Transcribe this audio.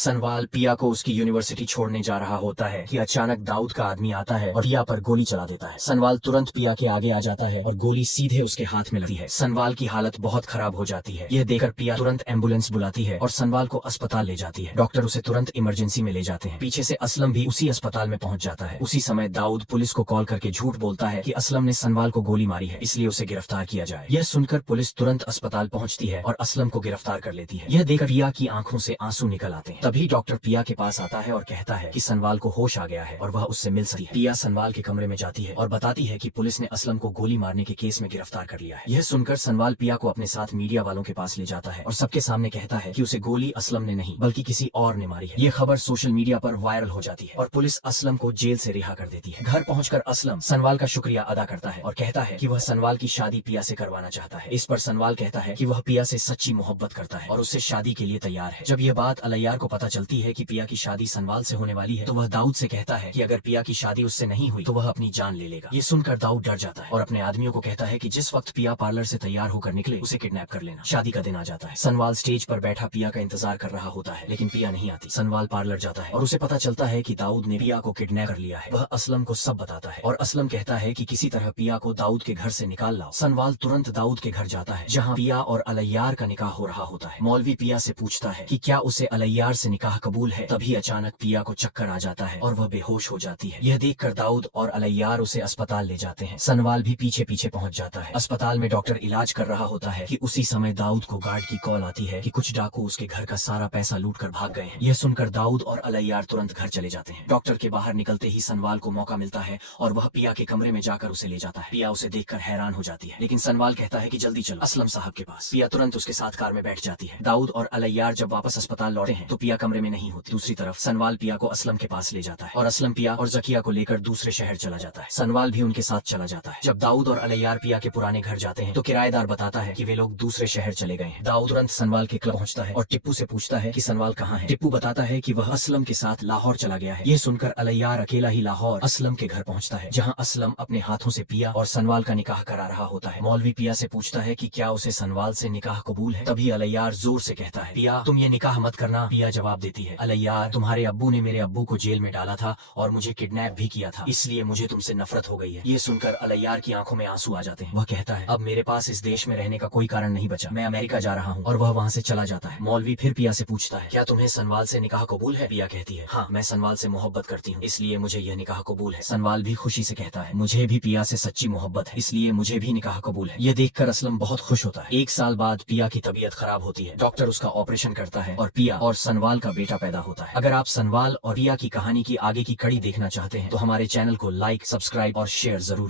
सनवाल पिया को उसकी यूनिवर्सिटी छोड़ने जा रहा होता है कि अचानक दाऊद का आदमी आता है और पिया पर गोली चला देता है। सनवाल तुरंत पिया के आगे आ जाता है और गोली सीधे उसके हाथ में लगती है। सनवाल की हालत बहुत खराब हो जाती है। यह देखकर पिया तुरंत एम्बुलेंस बुलाती है और सनवाल को अस्पताल ले जाती है। डॉक्टर उसे तुरंत इमरजेंसी में ले जाते हैं। पीछे से असलम भी उसी अस्पताल में पहुंच जाता है। उसी समय दाऊद पुलिस को कॉल करके झूठ बोलता है कि असलम ने सनवाल को गोली मारी है, इसलिए उसे गिरफ्तार किया जाए। यह सुनकर पुलिस तुरंत अस्पताल पहुंचती है और असलम को गिरफ्तार कर लेती है। यह देखकर पिया की आंखों से आंसू निकल आते हैं। तभी डॉक्टर पिया के पास आता है और कहता है कि सनवाल को होश आ गया है और वह उससे मिल सकती है। पिया सनवाल के कमरे में जाती है और बताती है कि पुलिस ने असलम को गोली मारने के केस में गिरफ्तार कर लिया है। यह सुनकर सनवाल पिया को अपने साथ मीडिया वालों के पास ले जाता है और सबके सामने कहता है कि उसे गोली असलम ने नहीं बल्कि किसी और ने मारी है। यह खबर सोशल मीडिया पर वायरल हो जाती है और पुलिस असलम को जेल से रिहा कर देती है। घर पहुंचकर असलम सनवाल का शुक्रिया अदा करता है और कहता है कि वह सनवाल की शादी पिया से करवाना चाहता है। इस पर सनवाल कहता है कि वह पिया से सच्ची मोहब्बत करता है और उससे शादी के लिए तैयार है। जब यह बात अलैयार को पता चलती है कि पिया की शादी सनवाल से होने वाली है तो वह दाऊद से कहता है कि अगर पिया की शादी उससे नहीं हुई तो वह अपनी जान ले लेगा। ये सुनकर दाऊद डर जाता है और अपने आदमियों को कहता है कि जिस वक्त पिया पार्लर से तैयार होकर निकले उसे किडनैप कर लेना। शादी का दिन आ जाता है। सनवाल स्टेज पर बैठा पिया का इंतजार कर रहा होता है लेकिन पिया नहीं आती। सनवाल पार्लर जाता है और उसे पता चलता है कि दाऊद ने पिया को किडनैप कर लिया है। वह असलम को सब बताता है और असलम कहता है कि किसी तरह पिया को दाऊद के घर से निकाल लाओ। सनवाल तुरंत दाऊद के घर जाता है जहाँ पिया और अलैयार का निकाह हो रहा होता है। मौलवी पिया से पूछता है कि क्या उसे अलैयार से निकाह कबूल है। तभी अचानक पिया को चक्कर आ जाता है और वह बेहोश हो जाती है। यह देखकर दाऊद और अलैयार उसे अस्पताल ले जाते हैं। सनवाल भी पीछे पीछे पहुंच जाता है। अस्पताल में डॉक्टर इलाज कर रहा होता है कि उसी समय दाऊद को गार्ड की कॉल आती है कि कुछ डाकू उसके घर का सारा पैसा लूट कर भाग गए हैं। यह सुनकर दाऊद और अलैयार तुरंत घर चले जाते हैं। डॉक्टर के बाहर निकलते ही सनवाल को मौका मिलता है और वह पिया के कमरे में जाकर उसे ले जाता है। पिया उसे देखकर हैरान हो जाती है लेकिन सनवाल कहता है कि जल्दी चलो असलम साहब के पास। पिया तुरंत उसके साथ कार में बैठ जाती है। दाऊद और अलैयार जब वापस अस्पताल लौटे हैं तो पिया कमरे में नहीं होती। दूसरी तरफ सनवाल पिया को असलम के पास ले जाता है और असलम पिया और जकिया को लेकर दूसरे शहर चला जाता है। सनवाल भी उनके साथ चला जाता है। जब दाऊद और अलैयार पिया के पुराने घर जाते हैं तो किराएदार बताता है कि वे लोग दूसरे शहर चले गए हैं। दाऊद तुरंत सनवाल के क्लब पहुंचता है और टिप्पू से पूछता है कि सनवाल कहाँ है। टिप्पू बताता है कि वह असलम के साथ लाहौर चला गया है। ये सुनकर अलैयार अकेला ही लाहौर असलम के घर पहुंचता है जहाँ असलम अपने हाथों से पिया और सनवाल का निकाह करा रहा होता है। मौलवी पिया से पूछता है कि क्या उसे सनवाल से निकाह कबूल है। तभी अलैयार जोर से कहता है पिया तुम ये निकाह मत करना। पिया जवाब देती है अलैयार तुम्हारे अब्बू ने मेरे अब्बू को जेल में डाला था और मुझे किडनैप भी किया था, इसलिए मुझे तुमसे नफरत हो गई है। ये सुनकर अलैयार की आंखों में आंसू आ जाते हैं। वह कहता है अब मेरे पास इस देश में रहने का कोई कारण नहीं बचा, मैं अमेरिका जा रहा हूँ। और वह वहाँ से चला जाता है। मौलवी फिर पिया से पूछता है क्या तुम्हें सनवाल से निकाह कबूल है। पिया कहती है हाँ मैं सनवाल से मोहब्बत करती हूँ इसलिए मुझे यह निकाह कबूल है। सनवाल भी खुशी से कहता है मुझे भी पिया से सच्ची मोहब्बत है इसलिए मुझे भी निकाह कबूल है। यह देखकर असलम बहुत खुश होता है। 1 साल बाद पिया की तबीयत खराब होती है। डॉक्टर उसका ऑपरेशन करता है और पिया और सनवाल का बेटा पैदा होता है। अगर आप सनवाल और पिया की कहानी की आगे की कड़ी देखना चाहते हैं तो हमारे चैनल को लाइक, सब्सक्राइब और शेयर जरूर